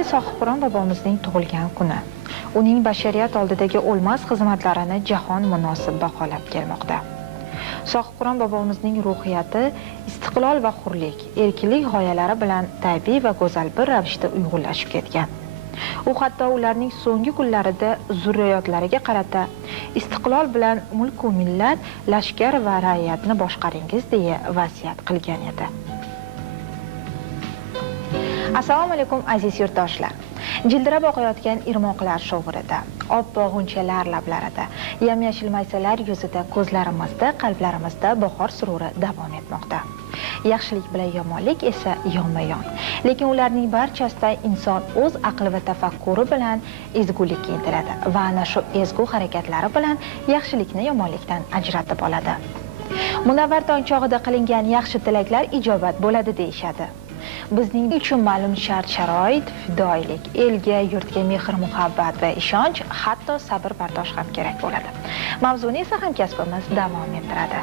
Bugungi Sohibqiron bobomizning tug'ilgan kuni. Uning bashariyat oldidagi o'lmas xizmatlarini jahon munosib baholab kelmoqda. Sohibqiron bobomizning ruhiyati istiqlol va hurlik, erkinlik g'oyalari bilan tabiiy va go'zal bir ravishda uyg'unlashib ketgan. U hatto ularning so'nggi kunlarida zurriyotlariga qarata istiqlol bilan mulk va millat, lashkar va ra'iyatni boshqaringiz deya vasiyat qilgan edi. Assalomu alaykum aziz yurtdoshlar. Jildirab oqayotgan irmoqlar sho'g'irida, oppoq g'unchalar lablarida, yam-yashil maysalar yuzida, ko'zlarimizda, qalblarimizda bahor sururi davom etmoqda. Yaxshilik bilan yomonlik esa yonma-yon. Lekin ularning barchasida inson o'z aqli va tafakkuri bilan ezgulikka intiladi va ana shu ezgu harakatlari bilan yaxshilikni yomonlikdan ajratib oladi. Munavvar tong chog'ida qilingan yaxshi tilaklar ijobat bo'ladi deyshadi. Bizning uchun ma'lum shart-sharoit, fidoyilik, elga, yurtga mehr, muhabbat va ishonch, hatto sabr, bardosh ham kerak bo'ladi. Mavzuni esa hamkasbimiz davom ettiradi.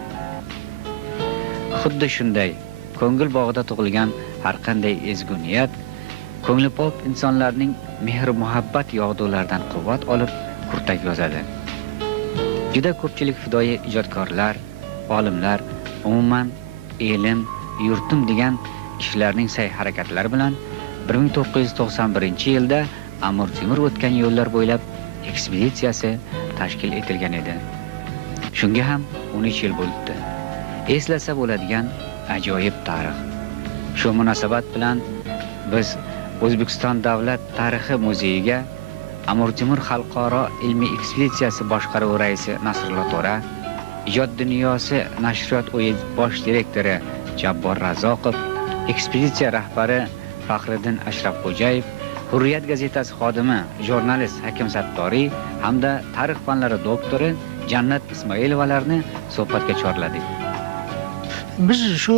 Xuddi shunday, ko'ngil bog'ida tug'ilgan har qanday ezgu niyat, ko'ngli pok insonlarning mehr, muhabbat yog'dularidan quvvat olib, kurtak yozadi. Juda ko'pchilik fidoyi ijodkorlar, olimlar, umuman elim, yurtim degan kishilarning sa'y-harakatlari bilan 1991-yilda Amir Temur o'tgan yo'llar bo'ylab ekspeditsiyasi tashkil etilgan edi. Shunga ham 13 yil bo'ldi. Eslasa bo'ladigan ajoyib tarix. Shu munosabat bilan biz O'zbekiston Davlat tarixi muzeyiga Amir Temur xalqaro ilmiy ekspeditsiyasi boshqaruvi raisi Nasrullo To'ra, Ijod dunyosi nashriyot o'yi bosh direktori Jabbor Razoqov, ekspeditsiya rahbari Faxriddin Ashrafxo'jayev, Hurriyat gazetasi xodimi, jurnalist Hakim Sattoriy hamda tarix fanlari doktori Jannat Ismoilovalarni suhbatga chorladik. Biz shu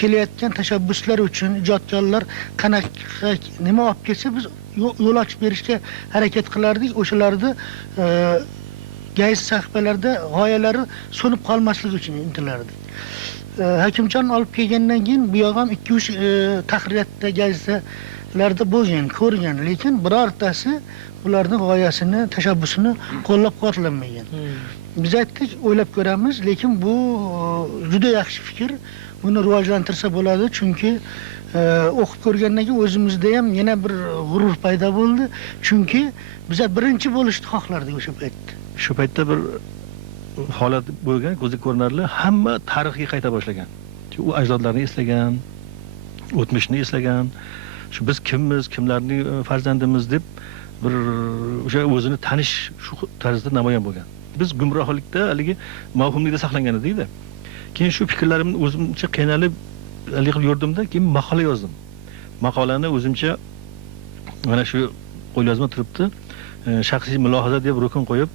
kelayotgan tashabbuslar uchun ijodkorlar qanaqa nima olib kelsa biz yo'l ochib berishga harakat qilardik. O'shalarda gazeta sahifalarida g'oyalari so'nib qolmasligi uchun intilardik. Hakimjon olib kelgandan keyin bu yo'q ham 2-3 tahririyatda gazetalarda bo'lgan, ko'rgan, lekin birortasi ularning g'oyasini, tashabbusini qo'llab-quvvatlanmagan. Biz aytdik, o'ylab ko'ramiz, lekin bu juda yaxshi fikr. Buni rivojlantirsa bo'ladi, chunki o'qib ko'rgandan keyin o'zimizda ham yana bir g'urur paydo bo'ldi. Chunki biz birinchi bo'lishni xohlardik o'sha paytda. Shu paytda bir holat bo'lgan, ko'zga ko'rinarli, hamma tarixga qayta boshlagan. U ajdodlarni eslagan, o'tmishni eslagan, shu biz kimmiz, kimlarning farzandimiz deb bir o'sha o'zini tanish shu tarzda namoyon bo'lgan. Biz gumrohlikda haligi mavhumlikda saqlangan edik-da. Keyin shu fikrlarimni o'zimcha qiynalib haligi yurdimda, keyin maqola yozdim. Maqolani o'zimcha mana shu qo'lyozma turibdi. Shaxsiy mulohaza deb rukun qo'yib,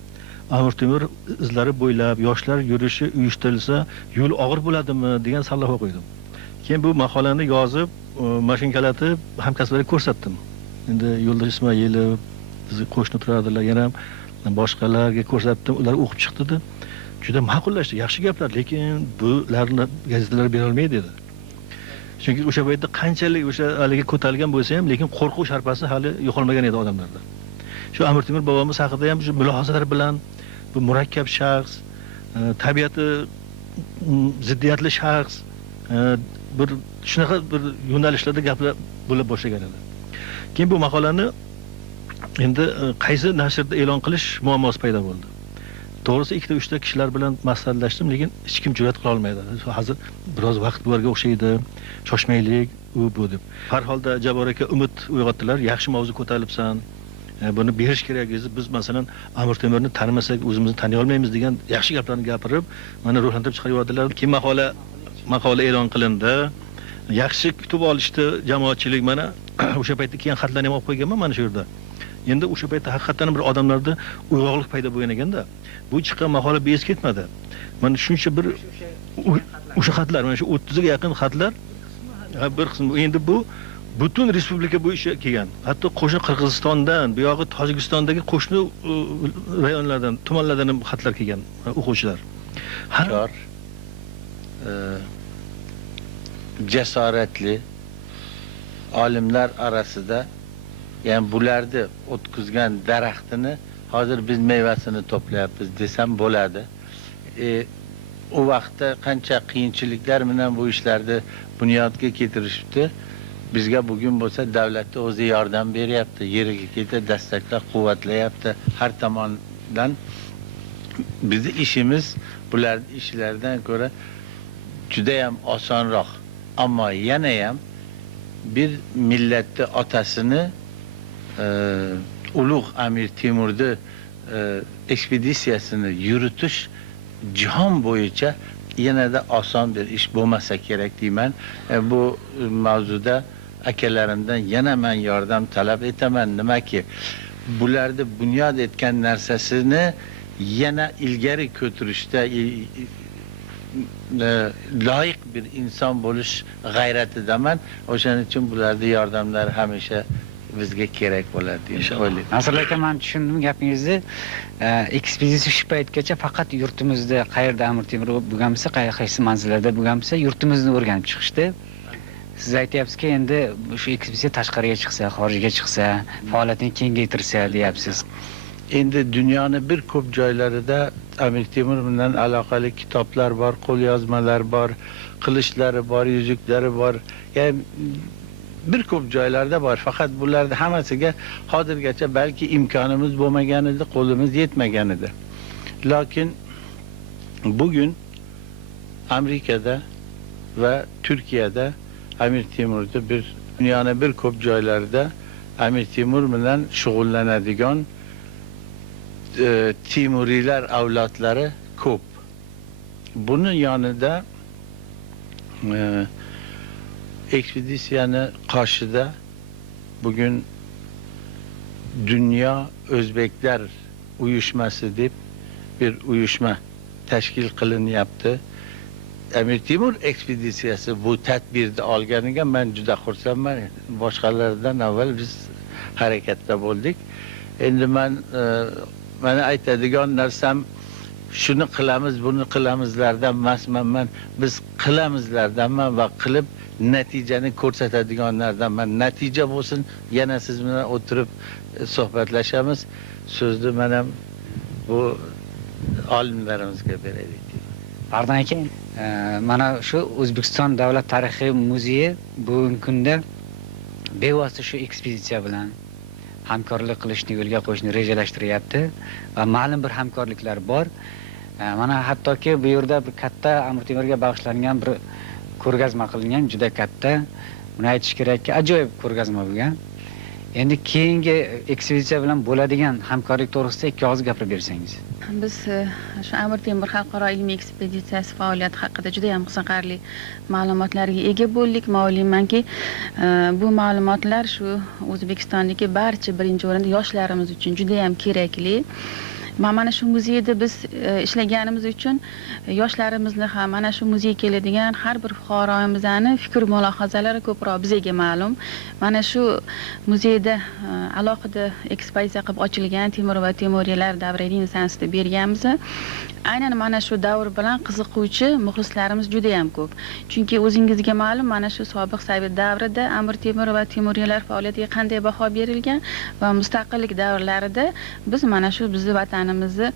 Amir Temur izlari bo'ylab yoshlar yurishi uyushtirilsa, yo'l og'ir bo'ladimi degan savol qo'ydim. Keyin bu maqolani yozib, mashinkalatib hamkasblarga ko'rsatdim. Endi Yo'ldosh Ismoilov, bizni qo'shni turadilar, yana boshqalarga ko'rsatdim. Ular o'qib chiqdi. Juda ma'qullashdi, yaxshi gaplar, lekin bularni gazetalar bera olmaydi dedi. Chunki o'sha paytda qanchalik o'sha haliga ko'tarilgan bo'lsa ham, lekin qo'rquv sharpasi hali yo'qolmagan edi odamlarda. Shu Amir Temur bobomiz haqida ham shu mulohazalar bilan bu murakkab shaxs, tabiati ziddiyatli shaxs, bir shunaqa bir yo'nalishlarda gaplar bo'la boshlagan edi. Keyin bu maqolani endi qaysi nashrda e'lon qilish muammosi paydo bo'ldi. To'g'risi 2-3 kishilar bilan maslahatlashdim, lekin hech kim jur'at qila olmaydi. Hozir biroz vaqt borga o'xshaydi, shoshmaylik, u bu deb. Har holda Jabor aka umid uyg'otdilar, yaxshi mavzu ko'tarilibsan. Buni berish kerak edi. Biz masalan Amir Temurni tanimasak o'zimizni taniy olmaymiz degan yaxshi gaplarni gapirib, mana ruhlantirib chiqarib yubordilar. Keyin maqola e'lon qilindi. Yaxshi kutib olishdi jamoatchilik. Mana o'sha paytda keyin xatlarni ham olib qo'yganman mana shu yerda. Endi o'sha paytda haqiqatan bir odamlarda uyg'oqlik paydo bo'lgan ekanda, bu chiqqan maqola bez ketmadi. Mana shuncha bir o'sha xatlar, mana shu 30 ga yaqin xatlar bir qismi endi bu butun respublika bo'yicha kelgan. Hatto qo'shni Qirg'izistondan, bu yog'i Tojikistondagi qo'shni rayonlardan, tumanlardan ham xatlar kelgan o'quvchilar. Har jasoratli olimlar arasida ya'ni bularni o'tkazgan daraxtini hozir biz mevasini to'playapmiz desam bo'ladi. O vaqtda qancha qiyinchiliklar bilan bu ishlarni bunyodga keltirishibdi. Bizga bugun bo'lsa davlatda o'zi yordam beryapti, yeriga kelib dastaklab quvvatlayapti. Har tomondan bizning ishimiz bularning ishlaridan ko'ra juda ham osonroq. Ammo yana ham bir millatni otasini Ulug' Amir Temurni ekspeditsiyasini yuritish jahon bo'yicha yanada oson bir ish bo'lmasa kerak deyman. Bu mavzuda akalarimdan yana men yordam talab etaman. Nimaki bularni bunyod etgan narsasini yana ilgari ko'tarishda loyiq bir inson bo'lish g'ayratidaman. O'shaning uchun bularning yordamlari hamisha bizga kerak bo'ladi deb o'ylayman. Nasr aka, men tushundim gapingizni. Ekspeditsiya shu paytgacha faqat yurtimizda qayerda Amir Temur bo'lgan bo'lsa, qaysi manzillarda bo'lgan bo'lsa, yurtimizni o'rganib chiqishdi. Siz aytyapsizki, endi shu ekspeditsiya tashqariga chiqsa, xorijga chiqsa, faoliyatini kengaytirsa deyapsiz. Endi dunyoning bir ko'p joylarida Amir Temur bilan aloqali kitoblar bor, qo'lyozmalar bor, qilichlari bor, yuzuklari bor. Ya'ni bir ko'p joylarda bor. Faqat bularning hammasiga hozirgacha balki imkonimiz bo'lmagan edi, qo'limiz yetmagan edi. Lekin bugun Amerikada va Turkiyada Amir Temur'da dunyoning bir ko'p joylarida Amir Temur bilan shug'ullanadigan Temuriylar avlodlari ko'p. Buning yonida ekspeditsiyani qoshida bugun Dunyo O'zbeklar uyushmasi deb bir uyushma tashkil qilinyapti. Amir Temur ekspeditsiyasi bu tadbirni olganiga men juda xursandman. Boshqalardan avval biz harakatda bo'ldik. Endi mana aytadigan narsam shuni qilamiz, buni qilamizlardan emasman. Men biz qilamizlardanman va qilib natijani ko'rsatadiganlardanman. Natija bo'lsin, yana siz bilan o'tirib suhbatlashamiz. So'zni men ham bu olimlarimizga beraylik. Pardon aka, mana shu O'zbekiston Davlat tarixi muzeyi bugungi kunda bevosita shu ekspeditsiya bilan hamkorlik qilishni yo'lga qo'yishni rejalashtiryapti va ma'lum bir hamkorliklar bor. Mana hattoki bu yerda bir katta Amir Temurga bag'ishlangan bir ko'rgazma qilingan, juda katta. Buni aytish kerakki, ajoyib ko'rgazma bo'lgan. Endi keyingi ekspeditsiya bilan bo'ladigan hamkorlik to'g'risida ikki og'iz gapirib bersangiz. Biz shu Amir Temur xalqaro ilmiy ekspeditsiyasi faoliyati haqida juda ham qiziqarli ma'lumotlarga ega bo'ldik. Ma'lummanki, bu ma'lumotlar shu O'zbekistondagi barcha birinchi o'rinda yoshlarimiz uchun juda ham kerakli. Mana shu muzeyda biz ishlaganimiz uchun yoshlarimizni ham mana shu muzeyga keladigan har bir fuqaromizni fikr mulohazalari ko'proq bizga ma'lum. Mana shu muzeyda alohida ekspozitsiya qilib ochilgan Temur va Temuriylar davri renesansida berganmiz. Aynan mana shu davr bilan qiziquvchi muxlislarimiz juda ham ko'p. Chunki o'zingizga ma'lum, mana shu sobiq Sovet davrida Amir Temur va Temuriylar faoliyatiga qanday baho berilgan va mustaqillik davrlarida biz mana shu bizning vatanimizni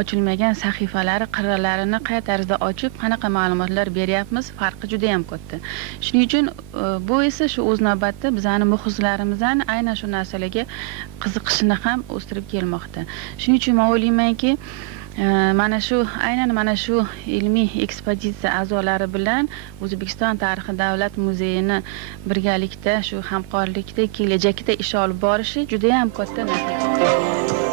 ochilmagan sahifalari, qirralarini qay tarzda ochib, qanaqa ma'lumotlar beryapmiz, farqi juda ham katta. Shuning uchun bu esa shu o'z navbatda bizani muxlislarimizdan aynan shu narsalarga qiziqishini ham o'stirib kelmoqda. Shuning uchun men o'ylaymanki, aynan mana shu ilmiy ekspeditsiya a'zolari bilan O'zbekiston tarixi davlat muzeyini birgalikda shu hamkorlikda kelajakda ish olib borishi juda ham katta natija.